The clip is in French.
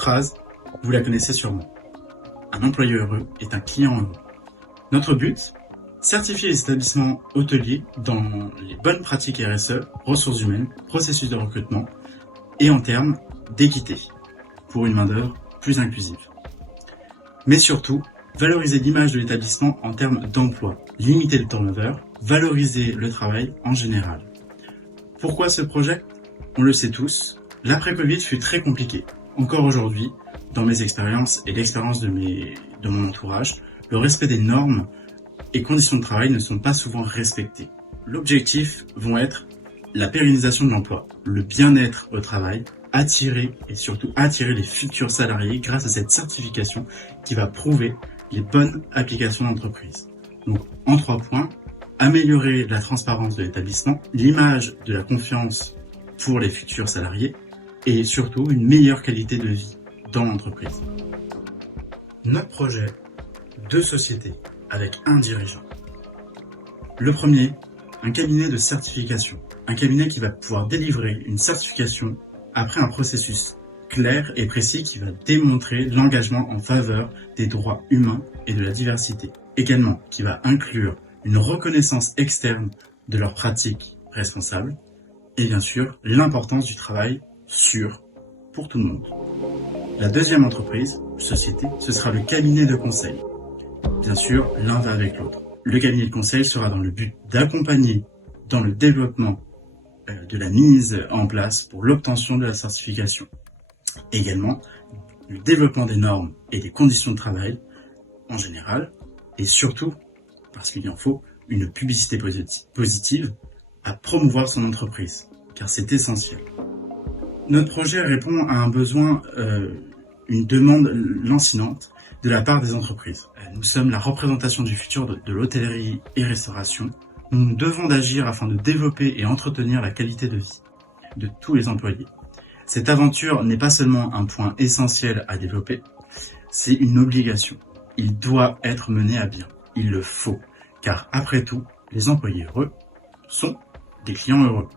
phrase, vous la connaissez sûrement. Un employé heureux est un client heureux. Notre but, certifier les établissements hôteliers dans les bonnes pratiques RSE, ressources humaines, processus de recrutement et en termes d'équité pour une main-d'œuvre plus inclusive. Mais surtout, valoriser l'image de l'établissement en termes d'emploi, limiter le turnover, valoriser le travail en général. Pourquoi ce projet ? On le sait tous, l'après-Covid fut très compliqué. Encore aujourd'hui, dans mes expériences et l'expérience de mon entourage, le respect des normes et conditions de travail ne sont pas souvent respectés. L'objectif vont être la pérennisation de l'emploi, le bien-être au travail, attirer les futurs salariés grâce à cette certification qui va prouver les bonnes applications d'entreprise. Donc, en 3 points, améliorer la transparence de l'établissement, l'image de la confiance pour les futurs salariés et surtout une meilleure qualité de vie dans l'entreprise. Notre projet, 2 sociétés avec un dirigeant. Le premier, un cabinet de certification. Un cabinet qui va pouvoir délivrer une certification après un processus clair et précis qui va démontrer l'engagement en faveur des droits humains et de la diversité. Également, qui va inclure une reconnaissance externe de leurs pratiques responsables et bien sûr l'importance du travail sûr pour tout le monde. La deuxième entreprise, société, ce sera le cabinet de conseil. Bien sûr, l'un va avec l'autre. Le cabinet de conseil sera dans le but d'accompagner dans le développement de la mise en place pour l'obtention de la certification. Également, le développement des normes et des conditions de travail en général, et surtout, parce qu'il en faut, une publicité positive à promouvoir son entreprise, car c'est essentiel. Notre projet répond à un besoin, une demande lancinante de la part des entreprises. Nous sommes la représentation du futur de l'hôtellerie et restauration. Nous devons d'agir afin de développer et entretenir la qualité de vie de tous les employés. Cette aventure n'est pas seulement un point essentiel à développer, c'est une obligation. Il doit être mené à bien. Il le faut, car après tout, les employés heureux sont des clients heureux.